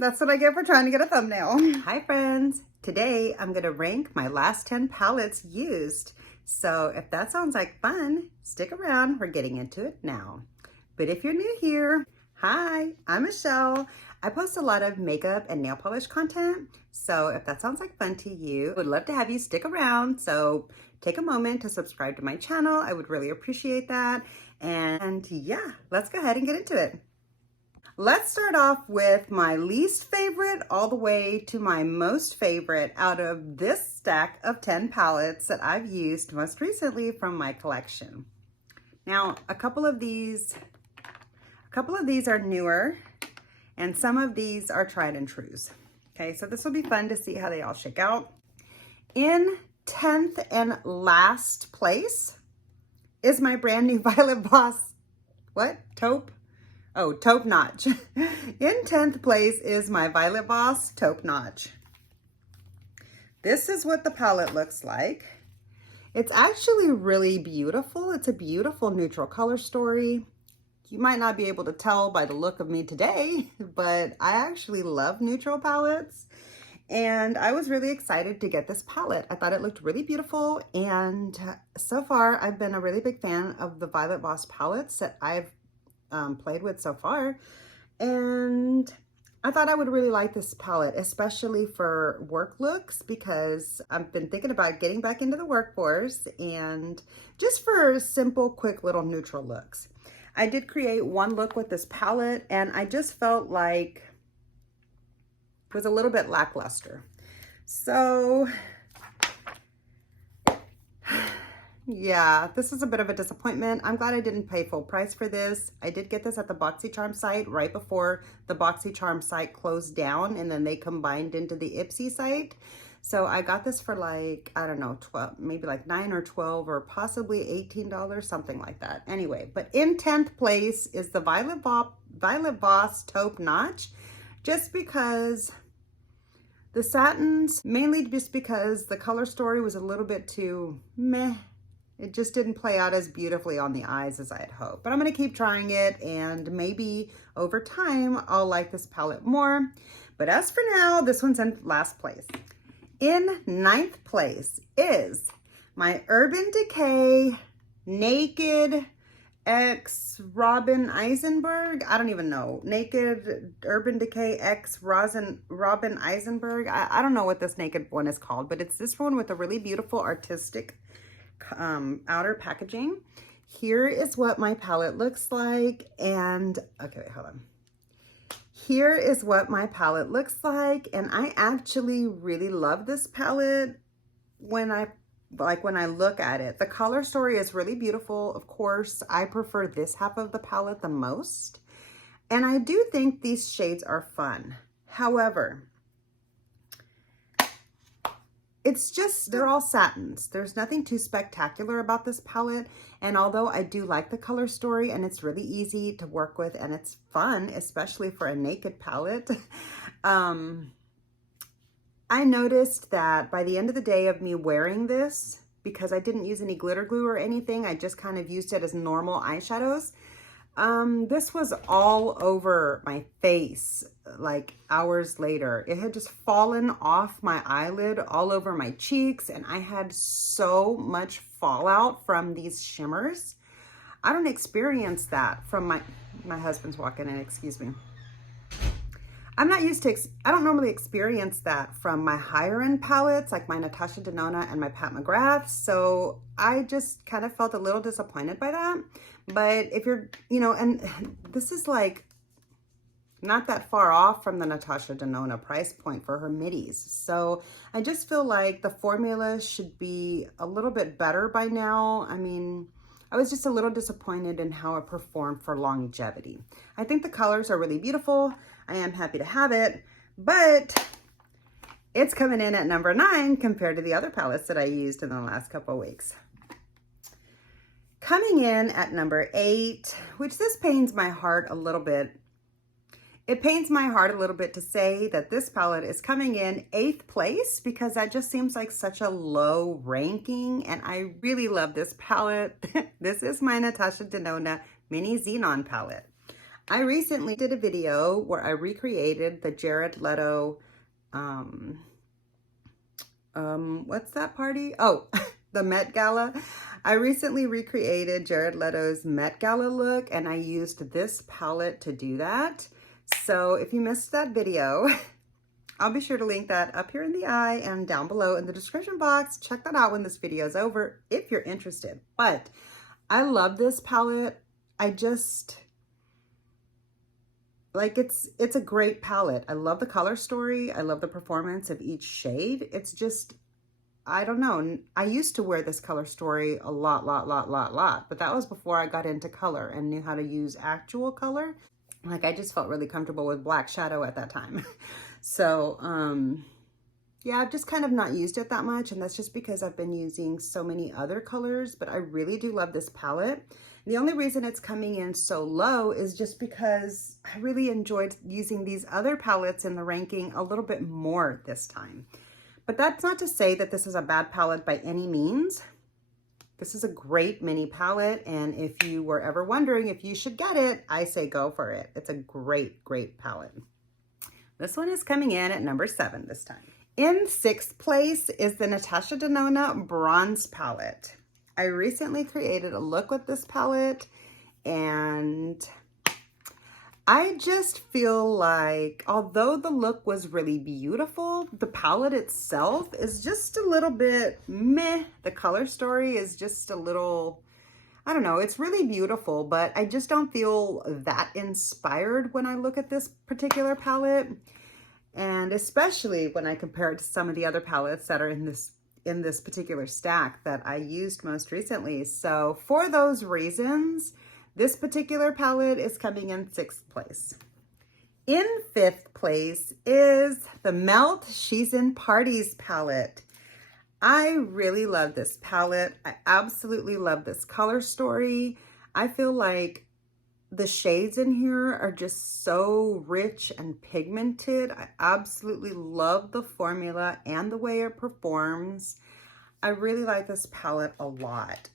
That's what I get for trying to get a thumbnail. Hi friends. Today I'm going to rank my last 10 palettes used. So if that sounds like fun, stick around. We're getting into it now. But if you're new here, hi, I'm Michelle. I post a lot of makeup and nail polish content. So if that sounds like fun to you, I would love to have you stick around. So take a moment to subscribe to my channel. I would really appreciate that. And yeah, let's go ahead and get into it. Let's start off with my least favorite all the way to my most favorite out of this stack of 10 palettes that I've used most recently from my collection. Now, a couple of these are newer and some of these are tried and trues. Okay, so this will be fun to see how they all shake out. In 10th and last place is my brand new Violet Voss, taupe? Oh, taupe notch. In 10th place is my Violet Voss taupe notch. This is what the palette looks like. It's actually really beautiful. It's a beautiful neutral color story. You might not be able to tell by the look of me today, but I actually love neutral palettes. And I was really excited to get this palette. I thought it looked really beautiful. And so far, I've been a really big fan of the Violet Voss palettes that I've played with so far, and I thought I would really like this palette, especially for work looks, because I've been thinking about getting back into the workforce and just for simple, quick little neutral looks. I did create one look with this palette and I just felt like it was a little bit lackluster. So yeah, this is a bit of a disappointment. I'm glad I didn't pay full price for this. I did get this at the BoxyCharm site right before the BoxyCharm site closed down and then they combined into the Ipsy site. So I got this for like, I don't know, 12, maybe like 9 or 12 or possibly $18, something like that. Anyway, but in 10th place is the Violet Voss taupe notch, just because the satins, mainly just because the color story was a little bit too meh. It just didn't play out as beautifully on the eyes as I had hoped. But I'm going to keep trying it, and maybe over time I'll like this palette more. But as for now, this one's in last place. In 9th place is my Urban Decay Naked X Robin Eisenberg. I don't even know. Naked Urban Decay X Robin Eisenberg. I don't know what this naked one is called, but it's this one with a really beautiful artistic outer packaging. Here is what my palette looks like, and okay, hold on. Here is what my palette looks like, and I actually really love this palette when I look at it. The color story is really beautiful. Of course, I prefer this half of the palette the most, and I do think these shades are fun. However, it's just, they're all satins. There's nothing too spectacular about this palette. And although I do like the color story and it's really easy to work with and it's fun, especially for a naked palette, I noticed that by the end of the day of me wearing this, because I didn't use any glitter glue or anything, I just kind of used it as normal eyeshadows. This was all over my face like hours later. It had just fallen off my eyelid all over my cheeks, and I had so much fallout from these shimmers. I don't experience that from my husband's walking in, excuse me. I'm not used to, I don't normally experience that from my higher end palettes like my Natasha Denona and my McGrath. So I just kind of felt a little disappointed by that. But if you're, and this is like not that far off from the Natasha Denona price point for her middies. So I just feel like the formula should be a little bit better by now. I mean, I was just a little disappointed in how it performed for longevity. I think the colors are really beautiful. I am happy to have it, but it's coming in at number 9 compared to the other palettes that I used in the last couple of weeks. Coming in at number 8, which this pains my heart a little bit. It pains my heart a little bit to say that this palette is coming in 8th place because that just seems like such a low ranking, and I really love this palette. This is my Natasha Denona Mini Xenon palette. I recently did a video where I recreated the Jared Leto, what's that party? Oh, the Met Gala. I recently recreated Jared Leto's Met Gala look, and I used this palette to do that. So if you missed that video, I'll be sure to link that up here in the eye and down below in the description box. Check that out when this video is over if you're interested. But I love this palette. I just, like, it's a great palette. I love the color story. I love the performance of each shade. It's just, I don't know. I used to wear this color story a lot, but that was before I got into color and knew how to use actual color. Like, I just felt really comfortable with black shadow at that time. So, yeah, I've just kind of not used it that much, and that's just because I've been using so many other colors, but I really do love this palette. The only reason it's coming in so low is just because I really enjoyed using these other palettes in the ranking a little bit more this time. But that's not to say that this is a bad palette by any means. This is a great mini palette, and if you were ever wondering if you should get it, I say go for it. It's a great, great palette. This one is coming in at number 7 this time. In 6th place is the Natasha Denona Bronze Palette. I recently created a look with this palette, and I just feel like, although the look was really beautiful, the palette itself is just a little bit meh. The color story is just a little, I don't know, it's really beautiful, but I just don't feel that inspired when I look at this particular palette. And especially when I compare it to some of the other palettes that are in this particular stack that I used most recently. So for those reasons, this particular palette is coming in 6th place. In 5th place is the Melt She's in Parties palette. I really love this palette. I absolutely love this color story. I feel like the shades in here are just so rich and pigmented. I absolutely love the formula and the way it performs. I really like this palette a lot.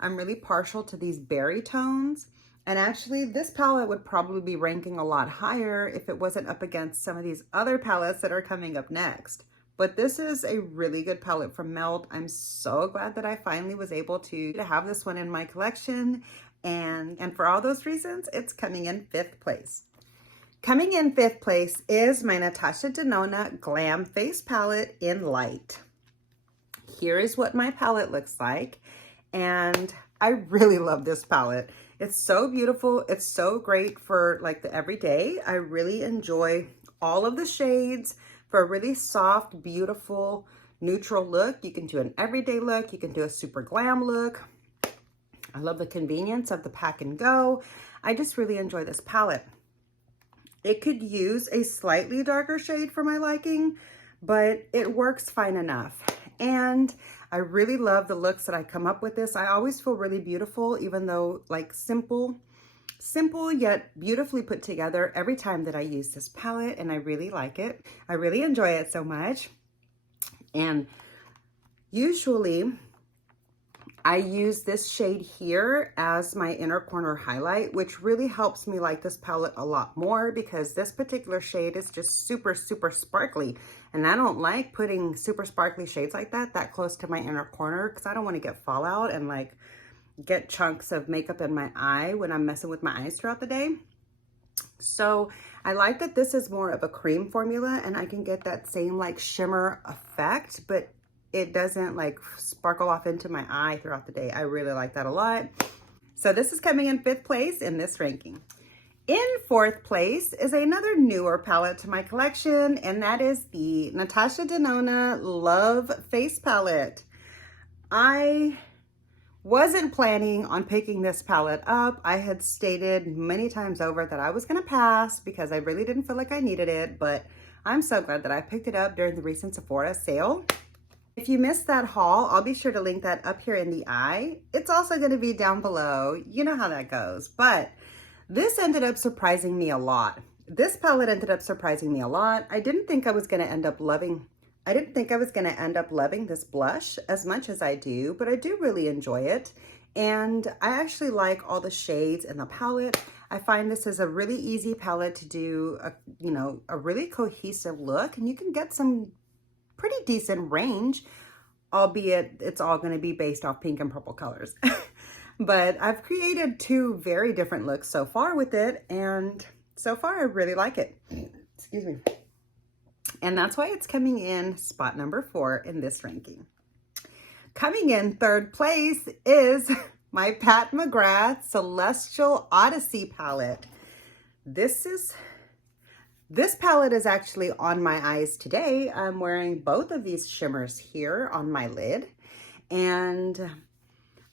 I'm really partial to these berry tones. And actually, this palette would probably be ranking a lot higher if it wasn't up against some of these other palettes that are coming up next. But this is a really good palette from Melt. I'm so glad that I finally was able to have this one in my collection. And for all those reasons, it's coming in 5th place. Coming in 5th place is my Natasha Denona Glam Face Palette in Light. Here is what my palette looks like. And I really love this palette. It's so beautiful. It's so great for like the everyday. I really enjoy all of the shades for a really soft, beautiful, neutral look. You can do an everyday look. You can do a super glam look. I love the convenience of the pack and go. I just really enjoy this palette. It could use a slightly darker shade for my liking, but it works fine enough. And I really love the looks that I come up with this. I always feel really beautiful, even though like simple yet beautifully put together every time that I use this palette, and I really like it. I really enjoy it so much. And usually I use this shade here as my inner corner highlight, which really helps me like this palette a lot more because this particular shade is just super, super sparkly. And I don't like putting super sparkly shades like that close to my inner corner because I don't want to get fallout and like get chunks of makeup in my eye when I'm messing with my eyes throughout the day. So I like that this is more of a cream formula and I can get that same like shimmer effect, but it doesn't like sparkle off into my eye throughout the day. I really like that a lot. So this is coming in 5th place in this ranking. In 4th place is another newer palette to my collection, and that is the Natasha Denona Love Face Palette. I wasn't planning on picking this palette up. I had stated many times over that I was gonna pass because I really didn't feel like I needed it, but I'm so glad that I picked it up during the recent Sephora sale. If you missed that haul, I'll be sure to link that up here in the eye. It's also going to be down below. You know how that goes. But this ended up surprising me a lot. This palette ended up surprising me a lot. I didn't think I was going to end up loving this blush as much as I do, but I do really enjoy it. And I actually like all the shades in the palette. I find this is a really easy palette to do a really cohesive look, and you can get some pretty decent range, albeit it's all going to be based off pink and purple colors. But I've created 2 very different looks so far with it, and so far I really like it. Excuse me. And that's why it's coming in spot number 4 in this ranking. Coming in 3rd place is my Pat McGrath Celestial Odyssey palette. This palette is actually on my eyes today. I'm wearing both of these shimmers here on my lid, and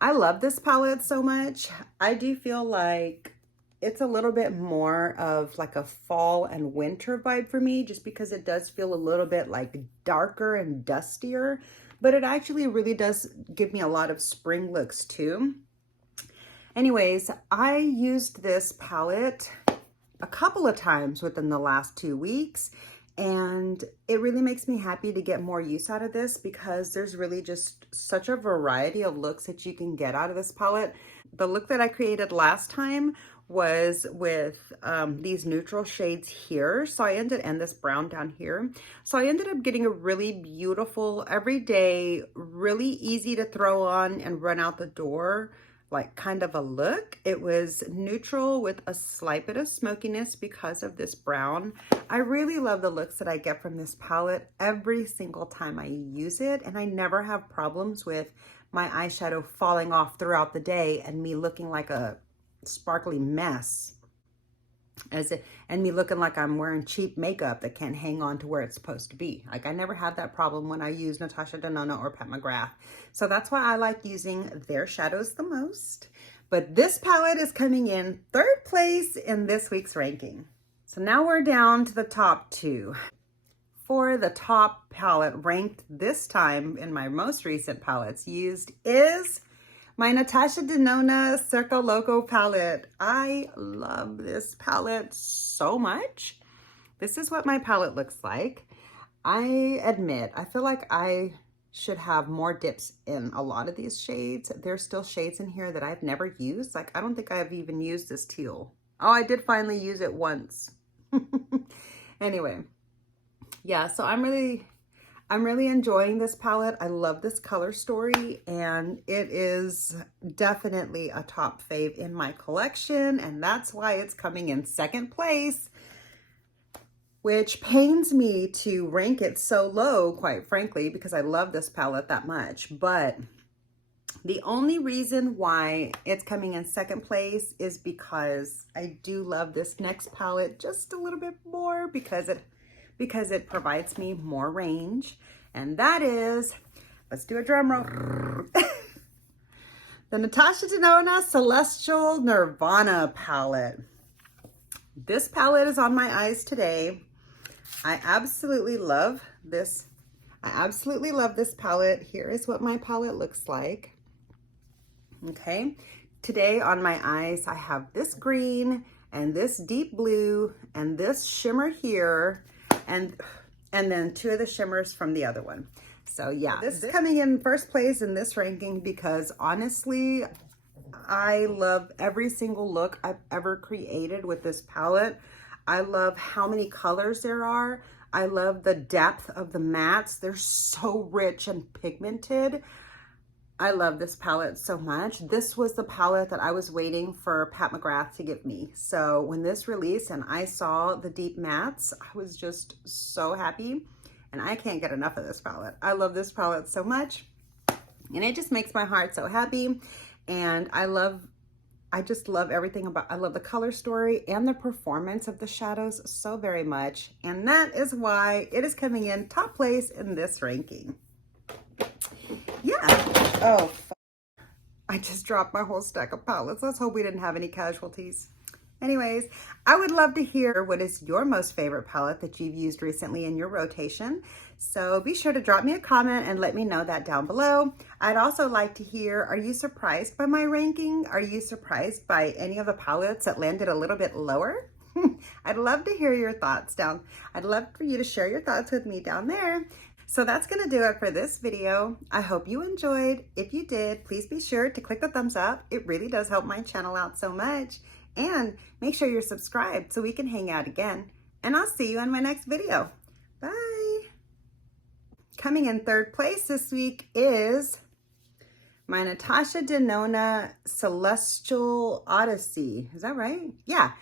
I love this palette so much. I do feel like it's a little bit more of like a fall and winter vibe for me, just because it does feel a little bit like darker and dustier, but it actually really does give me a lot of spring looks too. Anyways, I used this palette a couple of times within the last 2 weeks, and it really makes me happy to get more use out of this, because there's really just such a variety of looks that you can get out of this palette. The look that I created last time was with these neutral shades here, and this brown down here. So I ended up getting a really beautiful, everyday, really easy to throw on and run out the door, like kind of a look. It was neutral with a slight bit of smokiness because of this brown. I really love the looks that I get from this palette every single time I use it, and I never have problems with my eyeshadow falling off throughout the day and me looking like a sparkly mess, and me looking like I'm wearing cheap makeup that can't hang on to where it's supposed to be. Like, I never have that problem when I use Natasha Denona or Pat McGrath. So that's why I like using their shadows the most. But this palette is coming in 3rd place in this week's ranking. So now we're down to the top 2. For the top palette ranked this time in my most recent palettes used is my Natasha Denona Circo Loco palette. I love this palette so much. This is what my palette looks like. I admit, I feel like I should have more dips in a lot of these shades. There's still shades in here that I've never used. Like, I don't think I've even used this teal. Oh, I did finally use it once. Anyway, yeah, so I'm really enjoying this palette. I love this color story, and it is definitely a top fave in my collection, and that's why it's coming in 2nd place, which pains me to rank it so low, quite frankly, because I love this palette that much. But the only reason why it's coming in 2nd place is because I do love this next palette just a little bit more, because it provides me more range, and that is, let's do a drum roll, the Natasha Denona Celestial Nirvana palette. This palette is on my eyes today. I absolutely love this. I absolutely love this palette. Here is what my palette looks like. Okay, today on my eyes, I have this green and this deep blue and this shimmer here, and then 2 of the shimmers from the other one. So yeah, this is coming in 1st place in this ranking because honestly, I love every single look I've ever created with this palette. I love how many colors there are. I love the depth of the mattes. They're so rich and pigmented. I love this palette so much. This was the palette that I was waiting for Pat McGrath to give me. So when this released and I saw the deep mattes, I was just so happy, and I can't get enough of this palette. I love this palette so much, and it just makes my heart so happy. And I just love everything about, I love the color story and the performance of the shadows so very much. And that is why it is coming in top place in this ranking. Yeah. Oh, I just dropped my whole stack of palettes. Let's hope we didn't have any casualties. Anyways, I would love to hear what is your most favorite palette that you've used recently in your rotation. So be sure to drop me a comment and let me know that down below. I'd also like to hear, are you surprised by my ranking? Are you surprised by any of the palettes that landed a little bit lower? I'd love to hear your thoughts down. I'd love for you to share your thoughts with me down there. So that's going to do it for this video. I hope you enjoyed. If you did, please be sure to click the thumbs up. It really does help my channel out so much. And make sure you're subscribed so we can hang out again. And I'll see you in my next video. Bye. Coming in third place this week is my Natasha Denona Celestial Odyssey. Is that right? Yeah.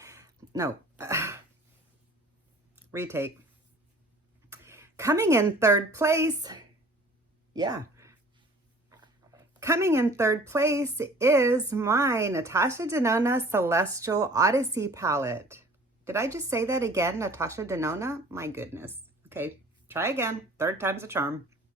No. Retake. Coming in third place. Yeah. Coming in third place is my Natasha Denona Celestial Odyssey palette. Did I just say that again? Natasha Denona? My goodness. Okay, try again. Third time's a charm.